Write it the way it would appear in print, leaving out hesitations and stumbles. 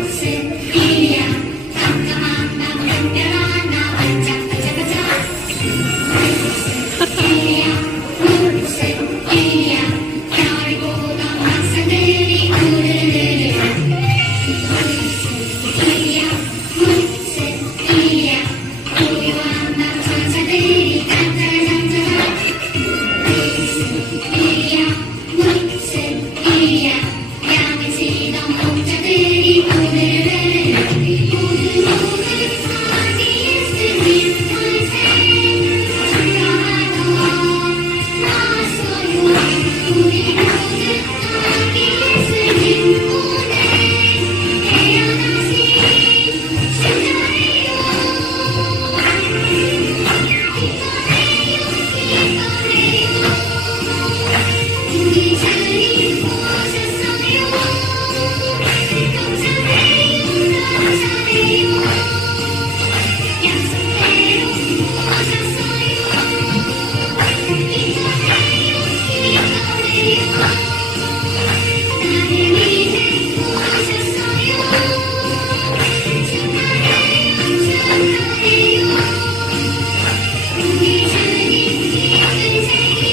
무슨 일이야 깜깜한 밤 특별한 나 반짝반짝반짝 무슨 일이야 무슨 일이야 별이 보던 막상들이 우르르르 무슨 일이야 무슨 일이야 고요한 밤 천사들이 깜짝깜짝 무슨 일이야 무슨 일이야 야매지던 공자들이 오늘은 모두 어디에 쓰니 탄생 축하하러 나왔어요 우리 모두 어디에 쓰니 오늘 태어나신 축하해요 기뻐해요 우리 주님 오셨어요 감사해요 감사해요 약속대로 오셨어요 기뻐해요 기뻐해요 나를 위해 오셨어요 축하해요 축하해요 우리 주님 기쁜 생일